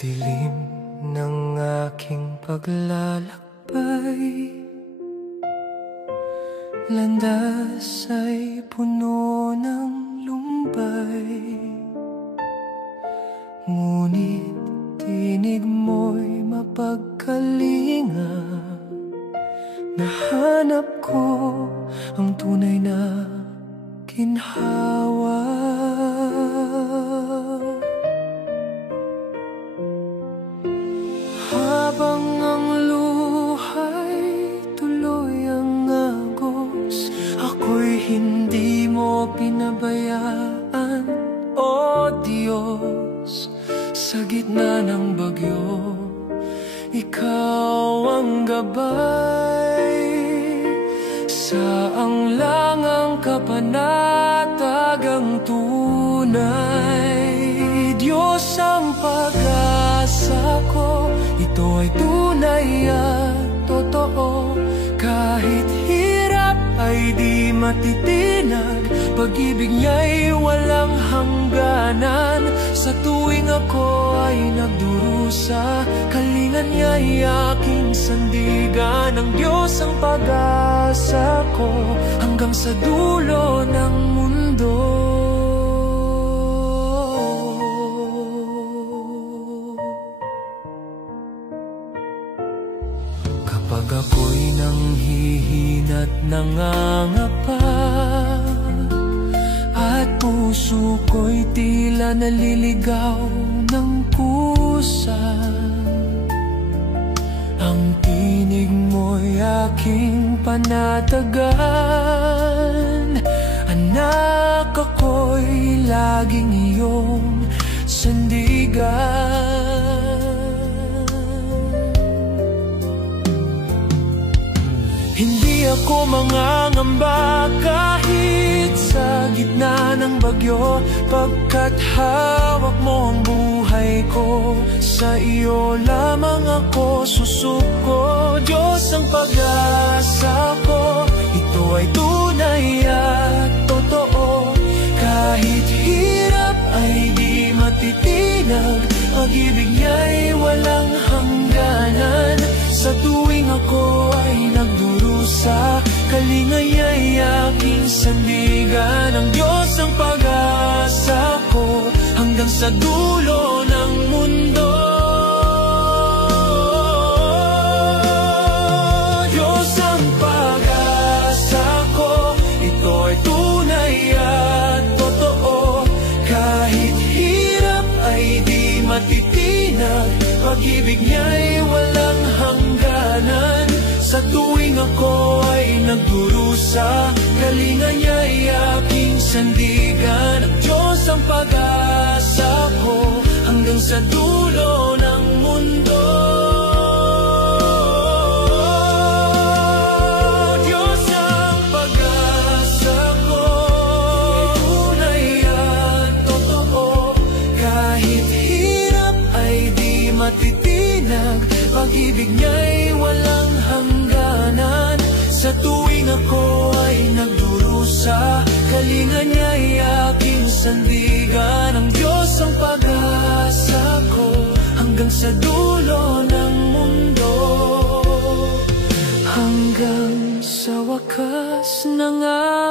dilim ng aking paglalakbay, landas ay puno ng lumbay. Ngunit tinig mo'y mapagkalinga, nahanap ko ang tunay na ginhawa. Habang ang luhay tuloy ang agos, ako'y hindi mo pinabayaan, O Diyos. Sa gitna ng bagyo, Ikaw ang gabay. Saang lang ang kapanatagang tunay, Diyos ang pag-asa ko. Ito ay tunay at totoo, kahit hirap ay di matitinag. Pag-ibig niya'y walang hangganan. Sa tuwing ako ay nagdurusa, kalingan niya'y aking sandigan. Ang Diyos ang pag-asa ko hanggang sa dulo ng mundo. Kapag ako'y nanghihina't nangangapa, at puso ko'y tila naliligaw ng kusa, ang tinig mo'y aking panatagan. Anak, ako'y laging iyong sandigan. Hindi ako mangangamba kahit sa gitna ng bagyo, pagkat hawak mo ang buhay ko. Sa iyo lamang ako susuko, Diyos ang pag-asa ko. Ito ay tunay at totoo, kahit hirap ay di matitinag. Pag-ibig niya'y walang hangganan. Sa tuwing ako ay nagdurusa, kalinga niya'y aking sandigan. Ang Diyos ang pag-asa ko hanggang sa dulo ng mundo. Diyos ang pag-asa ko, ito ay tunay at totoo, kahit hirap ay di matitinag. Pag-ibig niya'y walang hangganan. Sa tuwing ako ay nagdurusa, kalinga niya'y aking sandigan. Ang Diyos ang pag-asa ko hanggang sa dulo ng mundo. Diyos ang pag-asa ko, tunay at totoo, kahit hirap ay di matitinag. Pag-ibig niya'y walang hangganan. Sa tuwing ako ay nagdurusa, kalinga niya'y aking sandigan. Ang Diyos ang pag-asa ko hanggang sa dulo ng mundo. Hanggang sa wakas ng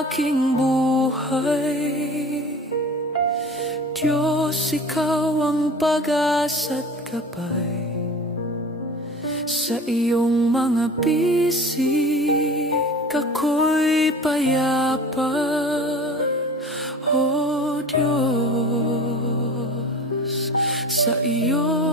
aking buhay, Diyos, Ikaw ang pag-asa't gabay. Sa iyong mga bisig ako'y payapa, O Diyos. Sa iyo